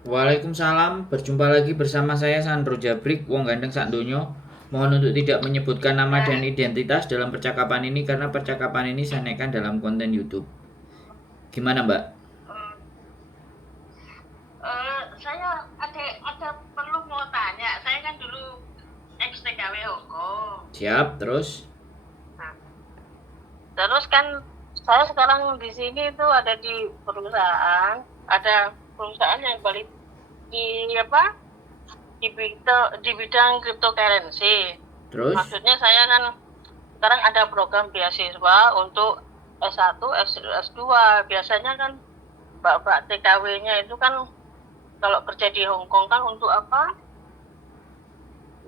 Waalaikumsalam, berjumpa lagi bersama saya Sandro Jabrik, wong gandeng sak donya. Mohon untuk tidak menyebutkan nama dan identitas dalam percakapan ini karena percakapan ini saya naikkan dalam konten YouTube. Gimana, Mbak? Eh, saya ada perlu mau tanya. Saya kan dulu ex TKW Hongkong. Siap, terus? Nah, terus kan saya sekarang di sini itu ada di perusahaan, ada perusahaan yang balik di apa? Di bidang cryptocurrency. Terus? Maksudnya saya kan sekarang ada program beasiswa untuk S1, S2. Biasanya kan mbak-mbak TKW-nya itu kan kalau kerja di Hong Kong kan untuk apa?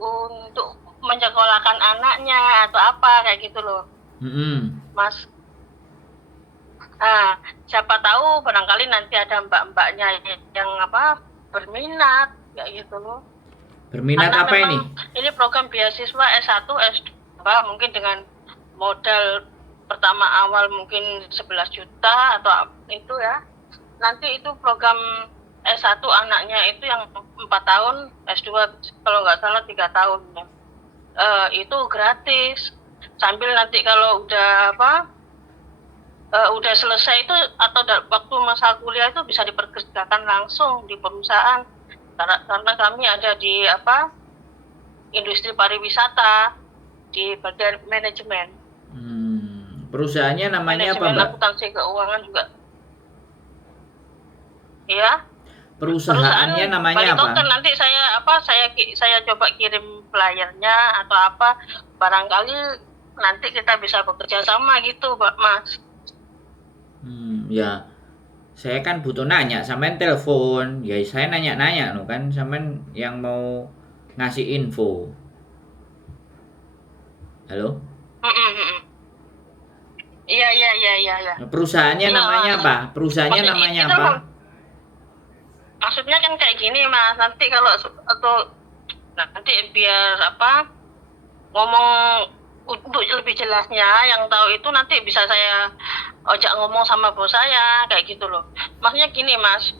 Untuk menyekolahkan anaknya atau apa kayak gitu loh, Hmm, Mas. Nah, siapa tahu barangkali nanti ada mbak-mbaknya yang apa berminat kayak gitu loh. berminat Karena apa memang ini? ini program beasiswa S1, S2 mungkin dengan modal pertama awal mungkin 11 juta atau itu ya. Nanti itu program S1 anaknya itu yang 4 tahun, S2 kalau nggak salah 3 tahun ya. Itu gratis. Sambil nanti kalau udah udah selesai itu atau waktu masa kuliah itu bisa diperkerjakan langsung di perusahaan. Karena kami ada di industri pariwisata di bagian manajemen. Perusahaannya namanya apa, Manajemen Mbak? akuntansi keuangan juga. Ya, Perusahaannya perusahaan namanya Bali apa? Token nanti saya coba kirim flyernya atau apa, barangkali nanti kita bisa bekerja sama gitu, Pak Mas. Ya, saya kan butuh nanya, sampean telepon, ya saya nanya-nanya no kan, sampean yang mau ngasih info. Halo? Iya, iya, iya, iya, iya. Nah, perusahaannya Iya, namanya apa? Perusahaannya maksudnya namanya itu apa? maksudnya kan kayak gini Mas, nanti kalau atau nanti biar ngomong untuk lebih jelasnya yang tahu itu nanti bisa saya ojak ngomong sama bos saya kayak gitu loh. Maksudnya gini Mas,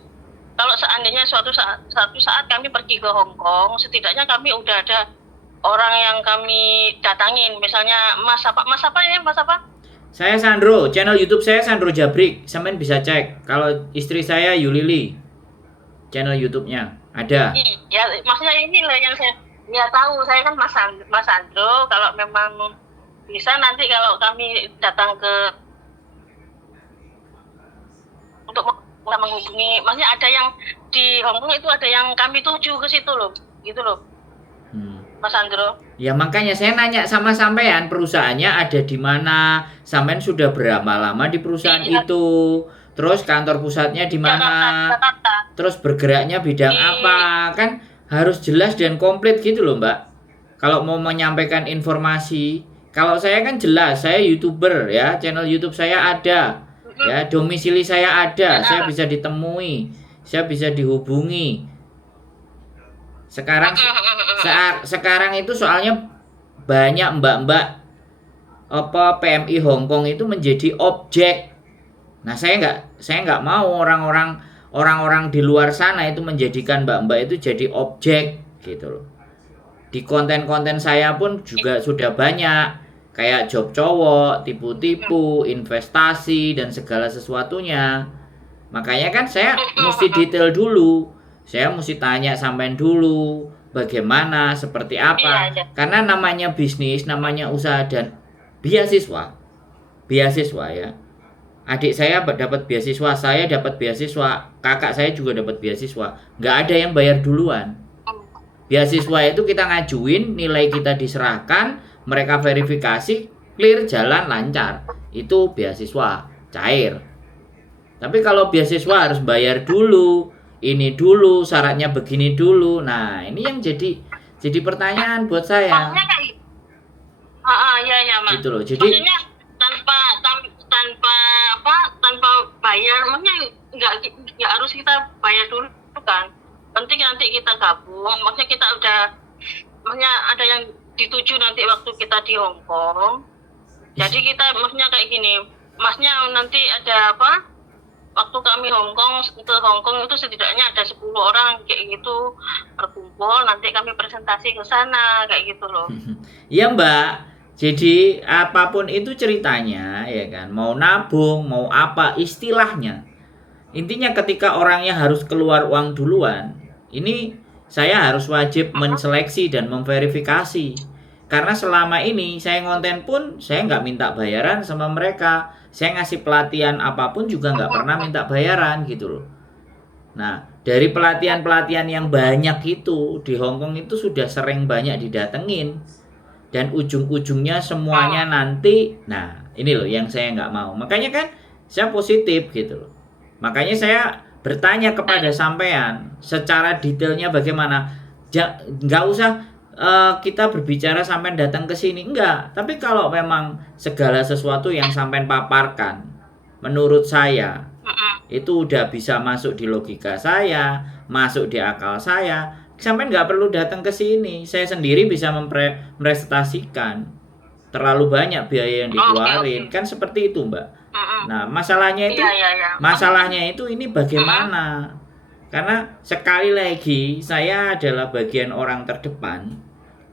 kalau seandainya suatu saat kami pergi ke Hong Kong, setidaknya kami udah ada orang yang kami datangin, misalnya Mas apa ya, Mas apa? Saya Sandro, channel YouTube saya Sandro Jabrik. Sampean bisa cek. Kalau istri saya Yulili, channel YouTube-nya ada. Iya, maksudnya ini loh yang saya ya tahu, saya kan Mas Andro, kalau memang bisa nanti kalau kami datang ke untuk menghubungi, maksudnya ada yang di Hong Kong itu ada yang kami tuju ke situ loh, gitu loh, Hmm. Mas Andro. Ya makanya saya nanya sama sampean, perusahaannya ada di mana? Sampean sudah berapa lama di perusahaan Di itu? Terus kantor pusatnya di Jakarta, mana? Jakarta. Terus bergeraknya bidang Di apa? Kan harus jelas dan komplit gitu loh, Mbak. Kalau mau menyampaikan informasi, kalau saya kan jelas, saya YouTuber ya, channel YouTube saya ada. Ya, domisili saya ada, saya bisa ditemui, saya bisa dihubungi. Sekarang sekarang itu soalnya banyak mbak-mbak PMI Hong Kong itu menjadi objek. Nah, saya nggak mau orang-orang di luar sana itu menjadikan mbak-mbak itu jadi objek gitu loh. Di konten-konten saya pun juga sudah banyak kayak job cowok, tipu-tipu, investasi dan segala sesuatunya. Makanya kan saya mesti detail dulu. Saya mesti tanya sampean dulu bagaimana, seperti iya, apa. iya. Karena namanya bisnis, namanya usaha dan beasiswa. Beasiswa ya. Adik saya dapat beasiswa, saya dapat beasiswa, kakak saya juga dapat beasiswa. Nggak ada yang bayar duluan. Beasiswa itu kita ngajuin, nilai kita diserahkan, mereka verifikasi, clear, jalan lancar. Itu beasiswa cair. Tapi kalau beasiswa harus bayar dulu, ini dulu, syaratnya begini dulu. Nah, ini yang jadi pertanyaan buat saya. Maksudnya kayak iya, iya, Mas. Gitu loh. Jadi Maksudnya tanpa tanpa tanpa bayar, maksudnya nggak harus kita bayar dulu kan. Penting nanti kita gabung, maksudnya kita udah, maksudnya ada yang dituju nanti waktu kita di Hong Kong. Jadi kita maksudnya kayak gini, Masnya nanti ada waktu kami ke Hongkong itu setidaknya ada 10 orang kayak gitu berkumpul, nanti kami presentasi ke sana kayak gitu loh. Iya Mbak, jadi apapun itu ceritanya ya kan, mau nabung, mau apa istilahnya. Intinya ketika orangnya harus keluar uang duluan, ini saya harus wajib menseleksi dan memverifikasi. Karena selama ini saya ngonten pun saya nggak minta bayaran sama mereka. Saya ngasih pelatihan apapun juga nggak pernah minta bayaran gitu loh. Nah, dari pelatihan-pelatihan yang banyak itu di Hongkong itu sudah sering banyak didatengin. Dan ujung-ujungnya semuanya nanti, nah ini loh yang saya nggak mau. Makanya kan saya positif gitu loh. Makanya saya bertanya kepada sampean secara detailnya bagaimana. Nggak usah kita berbicara sampean datang ke sini, enggak. Tapi kalau memang segala sesuatu yang sampean paparkan, menurut saya itu udah bisa masuk di logika saya, masuk di akal saya, sampai nggak perlu datang ke sini. Saya sendiri bisa mempresentasikan. Terlalu banyak biaya yang dikeluarin, kan seperti itu Mbak. Nah masalahnya itu ini bagaimana? Karena sekali lagi saya adalah bagian orang terdepan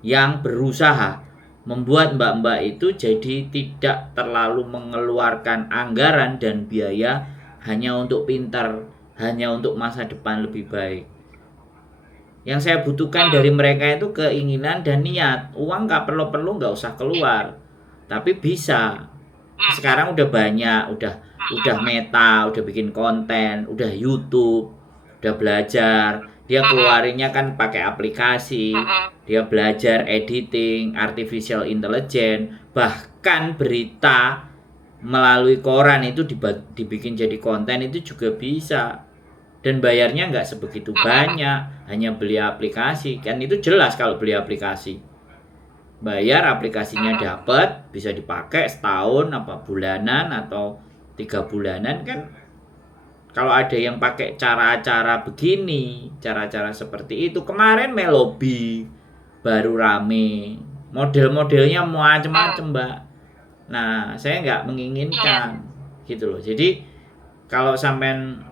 yang berusaha membuat mbak-mbak itu jadi tidak terlalu mengeluarkan anggaran dan biaya hanya untuk pintar, hanya untuk masa depan lebih baik. Yang saya butuhkan dari mereka itu keinginan dan niat. Uang nggak perlu nggak usah keluar, tapi bisa. Sekarang udah banyak, udah Meta, udah bikin konten, udah YouTube, udah belajar. Dia keluarinnya kan pakai aplikasi, dia belajar editing, artificial intelligence, bahkan berita melalui koran itu dibikin jadi konten itu juga bisa. Dan bayarnya nggak sebegitu banyak, hanya beli aplikasi. Kan itu jelas kalau beli aplikasi. Bayar aplikasinya dapat, bisa dipakai setahun, apa bulanan atau 3 bulanan kan. Kalau ada yang pakai cara-cara begini, cara-cara seperti itu, kemarin Melobi baru rame, model-modelnya macam-macam Mbak. Nah saya nggak menginginkan gitu loh. Jadi kalau sampean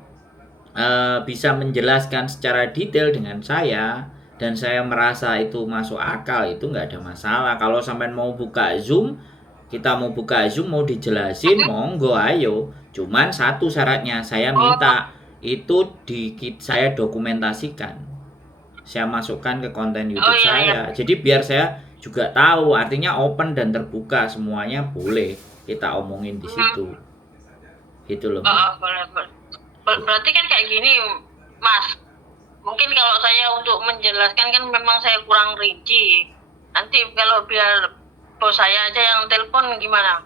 bisa menjelaskan secara detail dengan saya dan saya merasa itu masuk akal, itu nggak ada masalah. Kalau sampean mau buka Zoom, kita mau buka Zoom, mau dijelasin, monggo ayo. Cuman satu syaratnya, saya minta itu saya dokumentasikan, saya masukkan ke konten YouTube saya. Jadi biar saya juga tahu, artinya open dan terbuka, semuanya boleh kita omongin di situ. Gitu loh. Berarti kan kayak gini, Mas. Mungkin kalau saya untuk menjelaskan kan memang saya kurang rinci. Nanti kalau biar bos saya aja yang telepon gimana?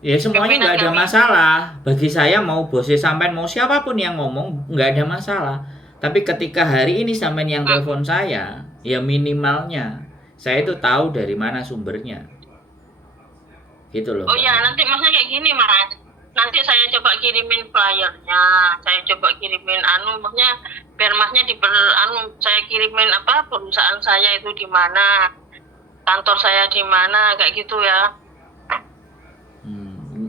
Ya semuanya nggak ada masalah. Bagi saya mau bosnya sampean, mau siapapun yang ngomong nggak ada masalah. Tapi ketika hari ini sampean yang telepon saya, ya minimalnya saya itu tahu dari mana sumbernya. Gitu loh. Oh ya, nanti Masnya kayak gini Mas. Nanti saya coba kirimin flyernya, saya coba kirimin maksudnya biar Masnya saya kirimin perusahaan saya itu di mana, kantor saya di mana, kayak gitu ya.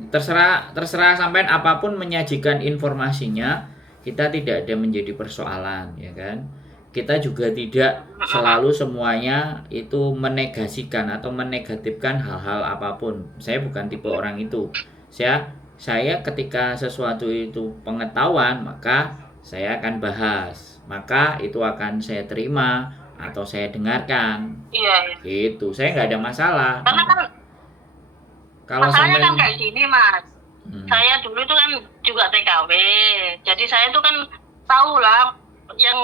Terserah sampean apapun menyajikan informasinya, kita tidak ada menjadi persoalan ya kan. Kita juga tidak selalu semuanya itu menegasikan atau menegatifkan hal-hal apapun. Saya bukan tipe orang itu. Saya ketika sesuatu itu pengetahuan, maka saya akan bahas, maka itu akan saya terima atau saya dengarkan. Iya. Gitu, saya nggak ada masalah. Karena kan kalau masalahnya sampai kan kayak gini Mas. Saya dulu itu kan juga TKW, jadi saya itu kan tahu lah yang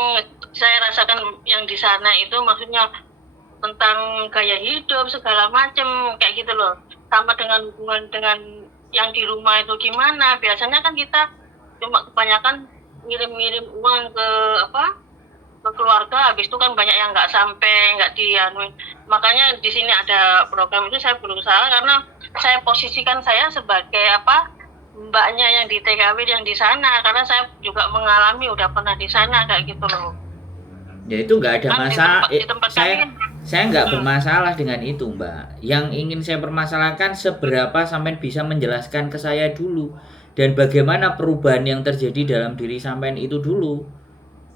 saya rasakan yang di sana itu, maksudnya tentang gaya hidup segala macam kayak gitu loh. Sama dengan hubungan dengan yang di rumah itu gimana. Biasanya kan kita cuma kebanyakan ngirim-ngirim uang ke ke keluarga, habis itu kan banyak yang nggak sampai, nggak dianuin. Makanya di sini ada program itu saya berusaha, karena saya posisikan saya sebagai mbaknya yang di TKW yang di sana, karena saya juga mengalami, udah pernah di sana kayak gitu loh. Ya itu nggak ada masalah. Saya nggak bermasalah dengan itu Mbak. Yang ingin saya permasalahkan seberapa sampai bisa menjelaskan ke saya dulu. dan bagaimana perubahan yang terjadi dalam diri sampean itu dulu.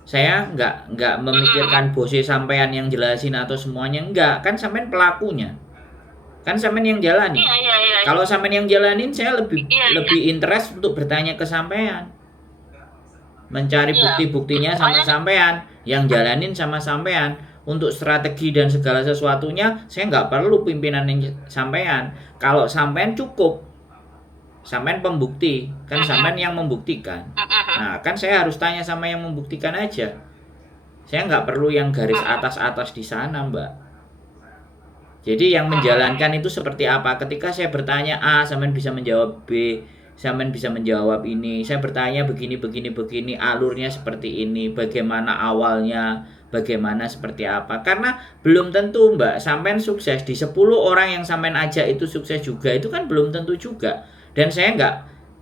Saya nggak memikirkan bosnya sampean yang jelasin atau semuanya, enggak, kan sampean pelakunya, kan sampean yang jalani. Iya. Kalau sampean yang jalanin, saya lebih Iya. lebih interest untuk bertanya ke sampean, mencari Iya. bukti-buktinya sama Soalnya sampean, yang jalanin sama sampean. Untuk strategi dan segala sesuatunya, saya nggak perlu pimpinan yang sampean. Kalau sampean cukup, sampean pembukti, kan sampean yang membuktikan. Nah, kan saya harus tanya sama yang membuktikan aja. Saya nggak perlu yang garis atas-atas di sana, Mbak. Jadi yang menjalankan itu seperti apa? Ketika saya bertanya A, sampean bisa menjawab B, sampean bisa menjawab ini. Saya bertanya begini, alurnya seperti ini, bagaimana awalnya, bagaimana seperti apa. Karena belum tentu, Mbak, sampean sukses di 10 orang yang sampean ajak itu sukses juga, itu kan belum tentu juga. Dan saya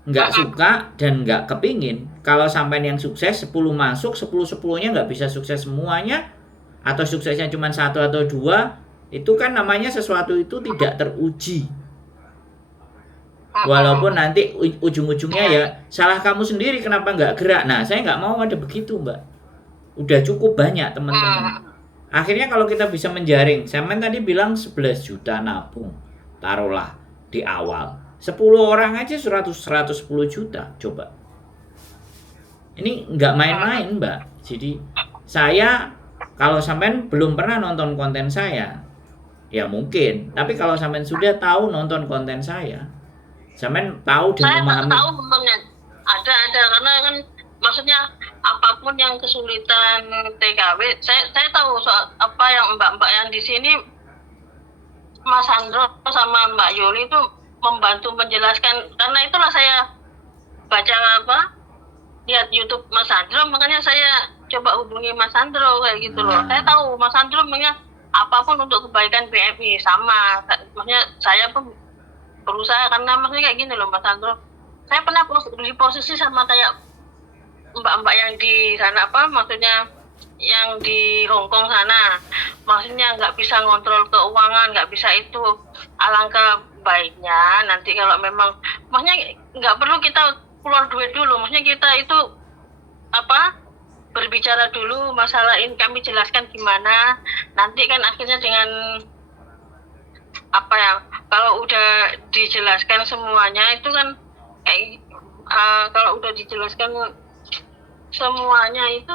nggak suka dan nggak kepingin kalau sampean yang sukses 10 masuk, 10-10-nya nggak bisa sukses semuanya, atau suksesnya cuma 1 atau 2. Itu kan namanya sesuatu itu tidak teruji. Walaupun nanti ujung-ujungnya ya salah kamu sendiri kenapa nggak gerak. Nah, saya nggak mau ada begitu, Mbak. Udah cukup banyak teman-teman. Akhirnya kalau kita bisa menjaring, Samen tadi bilang 11 juta nabung, taruhlah di awal. 10 orang aja 110 juta, coba. Ini nggak main-main, Mbak. Jadi saya, kalau sampean belum pernah nonton konten saya, ya mungkin. Tapi kalau sampean sudah tahu nonton konten saya, sampean tahu dan Saya memahami. tahu memangnya ada karena kan maksudnya apapun yang kesulitan TKW, saya tahu soal apa yang mbak-mbak yang di sini, Mas Andro sama Mbak Yoli itu membantu menjelaskan. Karena itulah saya baca lihat YouTube Mas Andro, makanya saya coba hubungi Mas Andro kayak gitu loh. Saya tahu Mas Andro memangnya apapun untuk kebaikan BMI sama, maksudnya saya pun berusaha, karena maksudnya kayak gini loh Mas Andro, saya pernah di posisi sama kayak mbak-mbak yang di sana, maksudnya yang di Hongkong sana, maksudnya nggak bisa ngontrol keuangan, nggak bisa itu. Alangkah baiknya nanti kalau memang, maksudnya nggak perlu kita keluar duit dulu, maksudnya kita itu berbicara dulu masalah ini, kami jelaskan gimana, nanti kan akhirnya dengan kalau udah dijelaskan semuanya itu kan kalau udah dijelaskan semuanya itu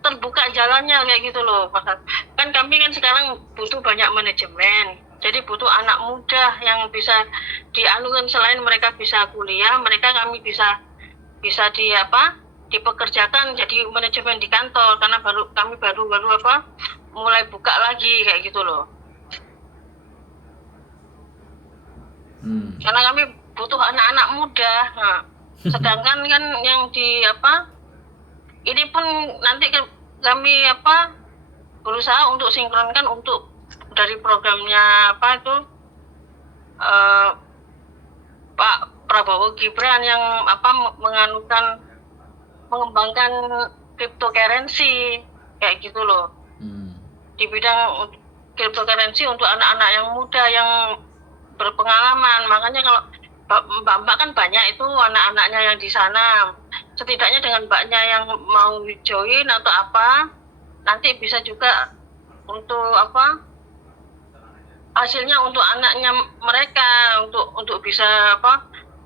terbuka jalannya kayak gitu loh. Kan kami kan sekarang butuh banyak manajemen, jadi butuh anak muda yang bisa dianukan, selain mereka bisa kuliah, kami bisa dipekerjakan jadi manajemen di kantor, karena kami baru mulai buka lagi kayak gitu loh. Karena kami butuh anak-anak muda. Nah, sedangkan kan yang di ini pun nanti kami berusaha untuk sinkronkan untuk dari programnya Pak Prabowo Gibran yang mengembangkan cryptocurrency kayak gitu loh. Di bidang cryptocurrency untuk anak-anak yang muda yang berpengalaman. Makanya kalau mbak-mbak kan banyak itu anak-anaknya yang di sana. Setidaknya dengan mbaknya yang mau join atau nanti bisa juga untuk hasilnya untuk anaknya mereka, untuk bisa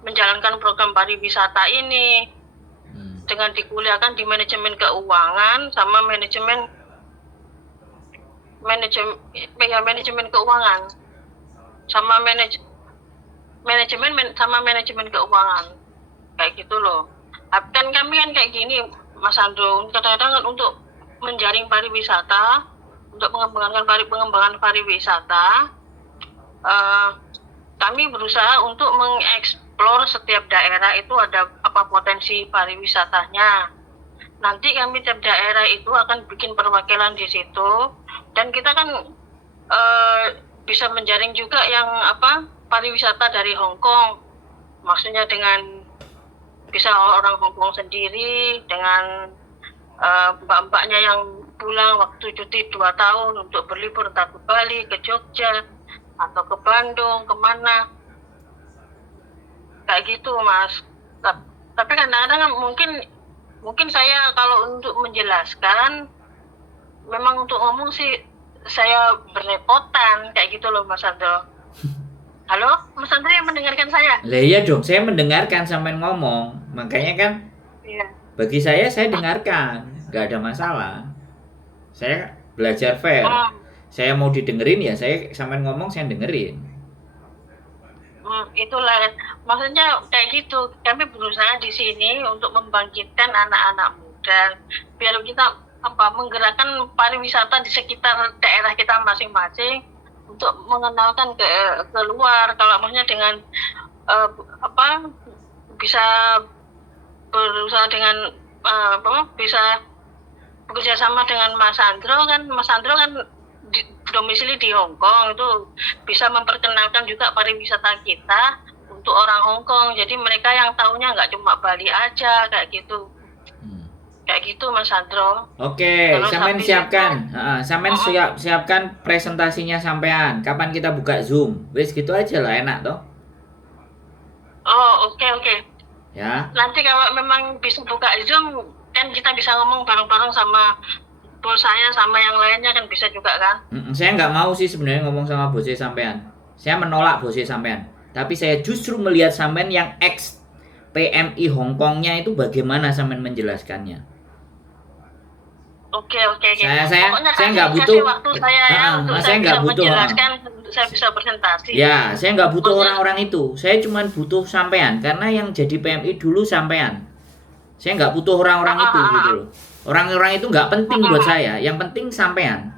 menjalankan program pariwisata ini dengan dikuliahkan di manajemen keuangan sama manajemen keuangan sama manajemen keuangan kayak gitu loh. Kan kami kan kayak gini Mas Andro, kadang-kadang kan untuk menjaring pariwisata, untuk pengembangan pariwisata, kami berusaha untuk mengeksplor setiap daerah itu ada apa potensi pariwisatanya. Nanti kami tiap daerah itu akan bikin perwakilan di situ, dan kita kan bisa menjaring juga yang pariwisata dari Hong Kong, maksudnya dengan bisa orang Hong Kong sendiri, dengan mbak-mbaknya yang pulang waktu cuti 2 tahun untuk berlibur, entah ke Bali, ke Jogja, atau ke Bandung, kemana. kayak gitu Mas. Tapi kadang-kadang kan mungkin saya kalau untuk menjelaskan memang untuk ngomong sih saya berrepotan kayak gitu loh Mas Andro. Halo Mas Andro yang mendengarkan saya? Lah iya dong, saya mendengarkan sampean ngomong. Makanya kan Iya. bagi saya dengarkan, nggak ada masalah. Saya belajar fair. Saya mau didengerin ya saya sampean ngomong saya dengerin. Itulah maksudnya kayak gitu. Kami berusaha di sini untuk membangkitkan anak-anak muda biar kita menggerakkan pariwisata di sekitar daerah kita masing-masing untuk mengenalkan ke luar. Kalau maksudnya dengan bisa berusaha dengan bisa bekerja sama dengan Mas Andro kan domisili di Hong Kong, itu bisa memperkenalkan juga pariwisata kita untuk orang Hong Kong. Jadi mereka yang tahunya nggak cuma Bali aja kayak gitu. Kayak gitu Mas Andro. Oke, sampean siapkan. Sampean siapkan presentasinya sampean. Kapan kita buka Zoom? Wis gitu aja lah, enak toh? Oh, oke. Ya. Nanti kalau memang bisa buka Zoom kan kita bisa ngomong bareng-bareng sama bos saya sama yang lainnya kan bisa juga kan? Saya nggak mau sih sebenarnya ngomong sama bosnya sampean. Saya menolak bosnya sampean. Tapi saya justru melihat sampean yang ex PMI Hong Kongnya itu bagaimana sampean menjelaskannya. Oke. Saya nggak butuh waktu saya untuk saya nggak butuh menjelaskan, saya bisa presentasi. Ya, saya nggak butuh orang-orang itu. Saya cuma butuh sampean karena yang jadi PMI dulu sampean. Saya nggak butuh orang-orang itu gitu loh. Orang-orang itu nggak penting buat saya. Yang penting sampean.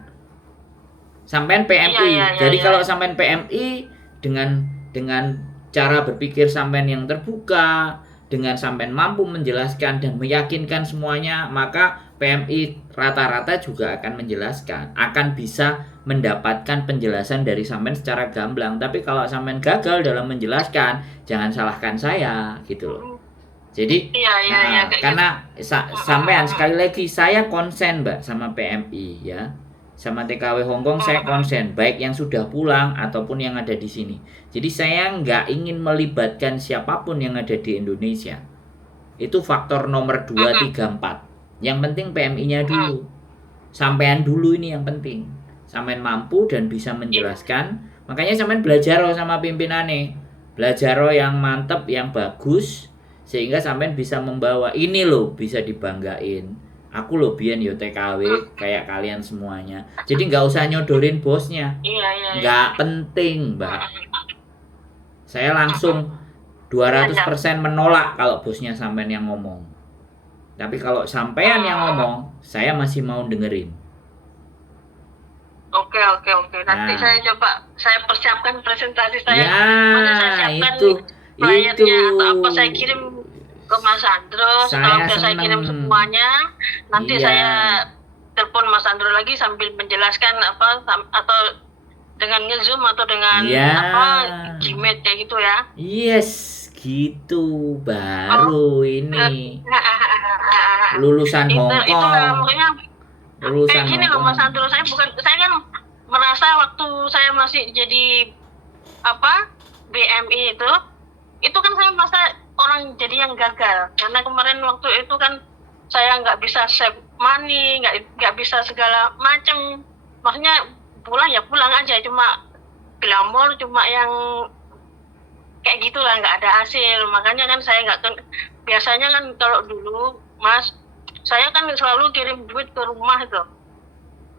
Sampean PMI. Jadi kalau sampean PMI dengan cara berpikir sampean yang terbuka, dengan sampean mampu menjelaskan dan meyakinkan semuanya, maka PMI rata-rata juga akan menjelaskan, akan bisa mendapatkan penjelasan dari sampean secara gamblang. Tapi kalau sampean gagal dalam menjelaskan, jangan salahkan saya gitu loh. Jadi karena sampean sekali lagi saya konsen Mbak sama PMI ya, sama TKW Hongkong saya konsen, baik yang sudah pulang ataupun yang ada di sini. Jadi saya nggak ingin melibatkan siapapun yang ada di Indonesia. Itu faktor nomor 2, 3, 4. Yang penting PMI-nya dulu, sampean dulu ini yang penting. Sampean mampu dan bisa menjelaskan. Makanya sampean belajar sama pimpinannya, belajar yang mantep, yang bagus. Sehingga sampean bisa membawa ini loh, bisa dibanggain. Aku loh biyen yo TKW kayak kalian semuanya. Jadi nggak usah nyodorin bosnya. Nggak penting, Mbak. Saya langsung 200% menolak kalau bosnya sampean yang ngomong. Tapi kalau sampean yang ngomong, saya masih mau dengerin. Oke. Nanti saya persiapkan presentasi saya. Ya, saya siapkan itu. Atau apa saya kirim ke Mas Andro, setelah saya kirim semuanya, nanti saya telepon Mas Andro lagi sambil menjelaskan atau dengan nge-zoom atau dengan Gmeet kayak gitu ya. Yes, gitu baru ini lulusan Hong Kong. Lulusan gini loh Mas Andro, saya kan merasa waktu saya masih jadi BMI itu kan saya merasa orang jadi yang gagal karena kemarin waktu itu kan saya nggak bisa save money, nggak bisa segala macam. Maksudnya pulang aja, cuma glamor, cuma yang kayak gitulah, nggak ada hasil. Makanya kan saya biasanya kan kalau dulu Mas, saya kan selalu kirim duit ke rumah itu,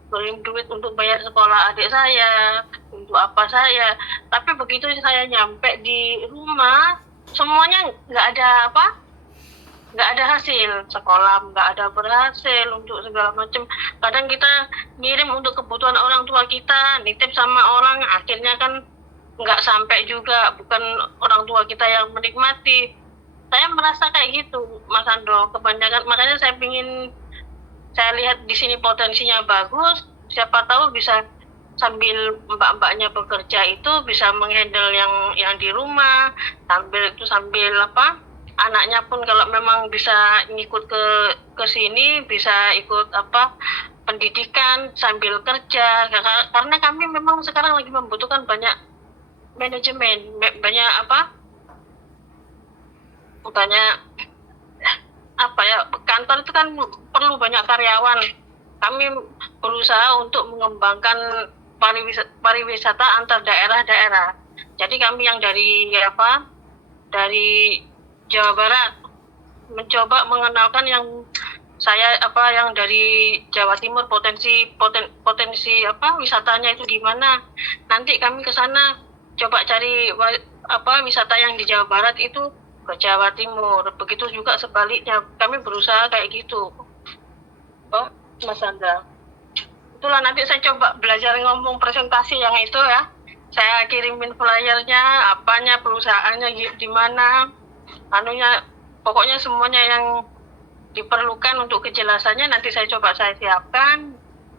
kirim duit untuk bayar sekolah adik saya, untuk apa saya. Tapi begitu saya nyampe di rumah, semuanya nggak ada hasil. Sekolah nggak ada berhasil, untuk segala macam. Kadang kita ngirim untuk kebutuhan orang tua kita, nitip sama orang, akhirnya kan nggak sampai juga, bukan orang tua kita yang menikmati. Saya merasa kayak gitu Mas Andro, kebanyakan. Makanya saya lihat di sini potensinya bagus, siapa tahu bisa sambil mbak-mbaknya bekerja itu bisa menghandle yang di rumah, sambil anaknya pun kalau memang bisa ngikut ke sini, bisa ikut pendidikan sambil kerja. Karena kami memang sekarang lagi membutuhkan banyak manajemen, banyak banyak apa ya, kantor itu kan perlu banyak karyawan. Kami berusaha untuk mengembangkan pariwisata antar daerah-daerah. Jadi kami yang dari dari Jawa Barat mencoba mengenalkan yang yang dari Jawa Timur, potensi wisatanya itu gimana. Nanti kami ke sana coba cari wisata yang di Jawa Barat itu ke Jawa Timur. Begitu juga sebaliknya, kami berusaha kayak gitu. Oh, Mas Andra. Itulah nanti saya coba belajar ngomong presentasi yang itu ya. Saya kirimin flyernya, apanya, perusahaannya di mana, pokoknya semuanya yang diperlukan untuk kejelasannya nanti saya siapkan.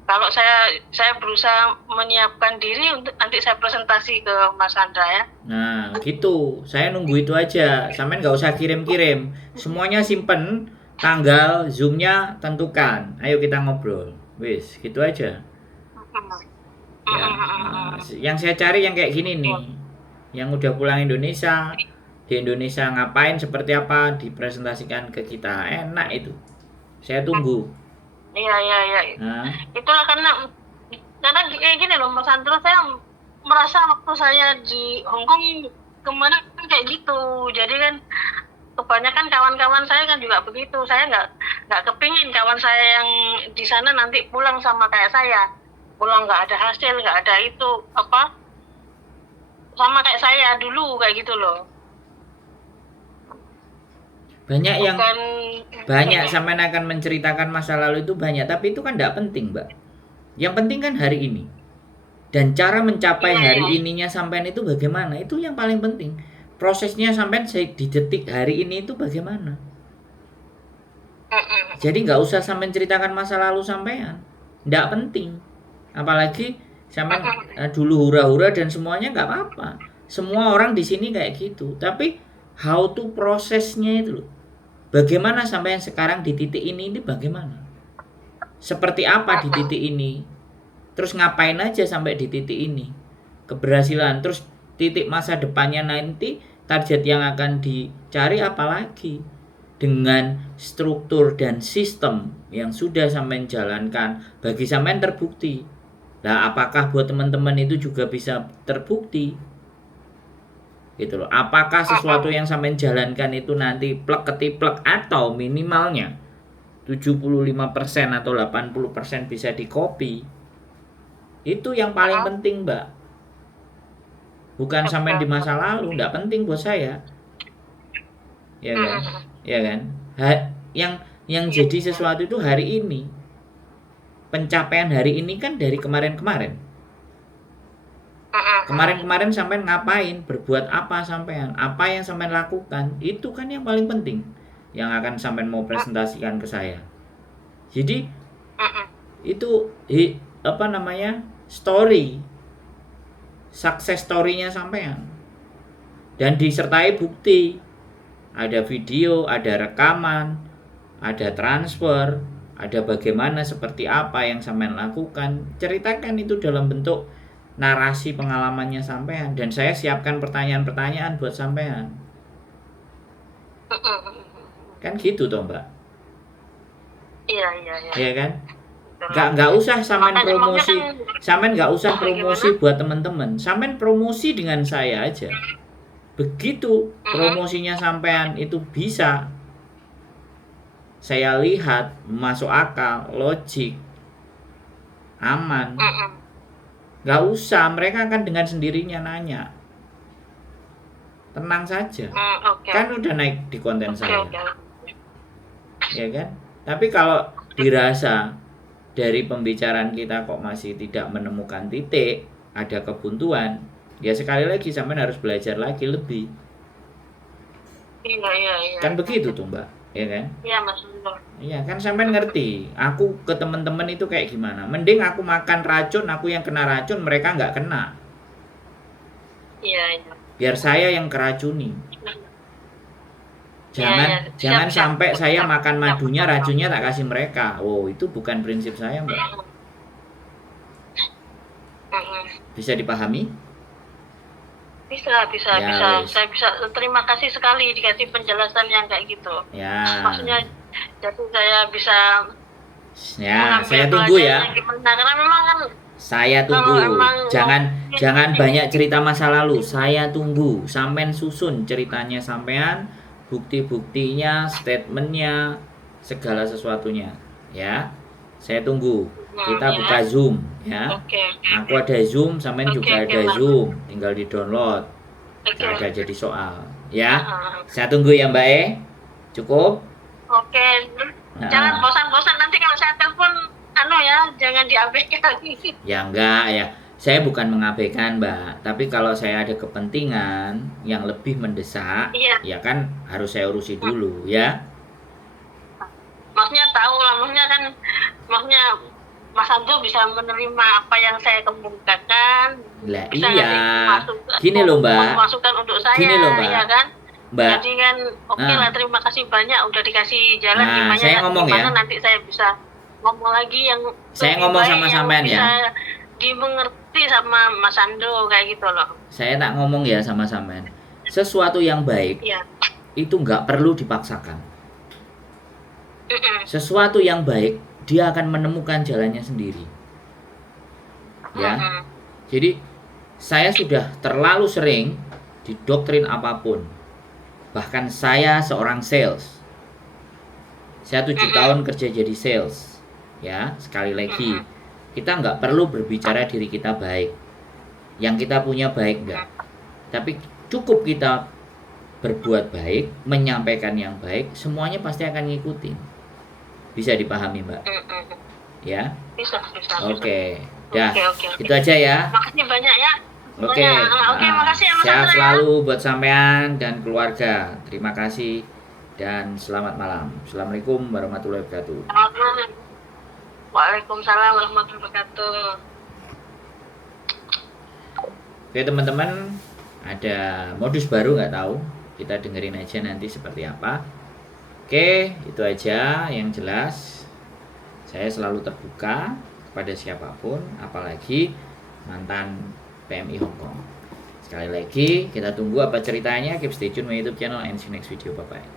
Kalau saya berusaha menyiapkan diri untuk nanti saya presentasi ke Mas Andra ya. Nah, gitu. Saya nunggu itu aja. Sampean nggak usah kirim-kirim. Semuanya simpen, tanggal, zoom-nya tentukan. Ayo kita ngobrol. Wis, gitu aja. Ya, yang saya cari yang kayak gini nih. Yang udah pulang Indonesia, di Indonesia ngapain, seperti apa, dipresentasikan ke kita. Enak itu. Saya tunggu. Iya. Nah, Itulah karena kayak gini loh Mas Andra, saya merasa waktu saya di Hong Kong kemana kan kayak gitu. Jadi kan kebanyakan kawan-kawan saya kan juga begitu. Saya nggak kepingin kawan saya yang di sana nanti pulang sama kayak saya. Pulang nggak ada hasil, nggak ada itu sama kayak saya dulu kayak gitu loh. Banyak sampean akan menceritakan masa lalu itu banyak, tapi itu kan tidak penting, Mbak. Yang penting kan hari ini. Dan cara mencapai hari ininya sampean itu bagaimana? Itu yang paling penting. Prosesnya sampean di detik hari ini itu bagaimana? Jadi nggak usah sampean ceritakan masa lalu sampean. Nggak penting. Apalagi sampean dulu hura-hura dan semuanya nggak apa-apa. Semua orang di sini kayak gitu. Tapi how to prosesnya itu loh. Bagaimana sampean sekarang di titik ini bagaimana? Seperti apa di titik ini? Terus ngapain aja sampai di titik ini? Keberhasilan. Terus titik masa depannya nanti, target yang akan dicari apalagi? Dengan struktur dan sistem yang sudah sampean jalankan, bagi sampean terbukti. Nah, apakah buat teman-teman itu juga bisa terbukti? Gitu loh. Apakah sesuatu yang sampean jalankan itu nanti plek ketiplek atau minimalnya 75% atau 80% bisa di-copy? Itu yang paling penting, Mbak. Bukan sampai di masa lalu, enggak penting buat saya. Ya kan? Ya kan? Yang jadi sesuatu itu hari ini. Pencapaian hari ini kan dari kemarin-kemarin. Kemarin-kemarin sampean ngapain? Berbuat apa sampean? Apa yang sampean lakukan? Itu kan yang paling penting. Yang akan sampean mau presentasikan ke saya. Jadi itu story, success story-nya sampean, dan disertai bukti, ada video, ada rekaman, ada transfer, ada bagaimana seperti apa yang sampean lakukan. Ceritakan itu dalam bentuk narasi pengalamannya sampean, dan saya siapkan pertanyaan-pertanyaan buat sampean. Kan gitu toh, Mbak? Iya. Iya kan? Nggak usah sampean promosi, sampean nggak usah promosi buat teman-teman, sampean promosi dengan saya aja. Begitu promosinya sampean itu bisa saya lihat masuk akal, logik, aman, nggak usah, mereka akan dengan sendirinya nanya. Tenang saja, kan udah naik di konten saya, ya kan? Tapi kalau dirasa dari pembicaraan kita kok masih tidak menemukan titik, ada kebuntuan, ya sekali lagi sampean harus belajar lagi lebih. Iya. Kan begitu tuh, Mbak, ya kan? Iya, Mas. Iya, kan sampean ngerti. Aku ke teman-teman itu kayak gimana? Mending aku makan racun, aku yang kena racun, mereka nggak kena. Iya. Biar saya yang keracuni. Jangan sampai saya makan madunya, racunnya tak kasih mereka. Oh, itu bukan prinsip saya, Mbak. Bisa dipahami? Bisa. Ya, wis. Saya bisa terima kasih sekali dikasih penjelasan yang kayak gitu. Ya, Maksudnya jadi saya bisa ya, mengambil saya tunggu pelajarannya ya. gimana. Karena memang kan Saya kalau tunggu. emang mau Jangan banyak cerita masa lalu. Saya tunggu. Sampean susun ceritanya sampean, bukti-buktinya, statementnya, segala sesuatunya. Ya, saya tunggu. Kita ya. buka Zoom, ya. Oke. Aku ada Zoom, sampean juga Oke, ada Mas. Zoom. Tinggal di-download. Oke. Gak ada jadi soal. Ya, Ah, saya tunggu ya Mbak E. Cukup? Oke. Jangan Nah, bosan-bosan nanti kalau saya telepon jangan diabaikan. ya enggak ya. Saya bukan mengabaikan, Mbak. Tapi kalau saya ada kepentingan yang lebih mendesak, Iya. ya kan harus saya urusi dulu, ya. Maksudnya tahu lah, maksudnya Mas Ando bisa menerima apa yang saya kemukakan, Lah bisa iya. ngasih Gini loh, Mbak. masukan untuk saya, Gini loh, Mbak. ya kan? Mbak. Jadi kan oke Nah, lah, terima kasih banyak udah dikasih jalan nah, saya ngomong ya. gimana nanti saya bisa ngomong lagi yang Saya lebih ngomong baik, sama yang sampean bisa ya. dimengerti sama Mas Ando kayak gitu loh. Saya tak ngomong ya sama sampean. Sesuatu yang baik Iya. itu nggak perlu dipaksakan. Mm-mm. Sesuatu yang baik dia akan menemukan jalannya sendiri. Ya. Mm-mm. Jadi saya sudah terlalu sering didoktrin apapun. Bahkan saya seorang sales. Saya 7 tahun kerja jadi sales. Ya, sekali lagi, kita nggak perlu berbicara diri kita baik. Yang kita punya baik nggak. Tapi cukup kita berbuat baik, menyampaikan yang baik, semuanya pasti akan ngikutin. Bisa dipahami, Mbak? Mm-mm. Ya? Bisa. Oke. Dah, Oke. itu aja ya. Makasih banyak ya. Oke, Oke, makasih ya Mas sehat Andra ya. selalu buat sampean dan keluarga. Terima kasih dan selamat malam. Assalamualaikum warahmatullahi wabarakatuh. Selamat malam. Waalaikumsalam warahmatullahi wabarakatuh. Oke teman-teman, ada modus baru nggak tahu. Kita dengerin aja nanti seperti apa. Oke, itu aja yang jelas. Saya selalu terbuka kepada siapapun, apalagi mantan PMI Hong Kong. Sekali lagi, kita tunggu apa ceritanya. Keep stay tune my YouTube channel and see you next video. Bye-bye.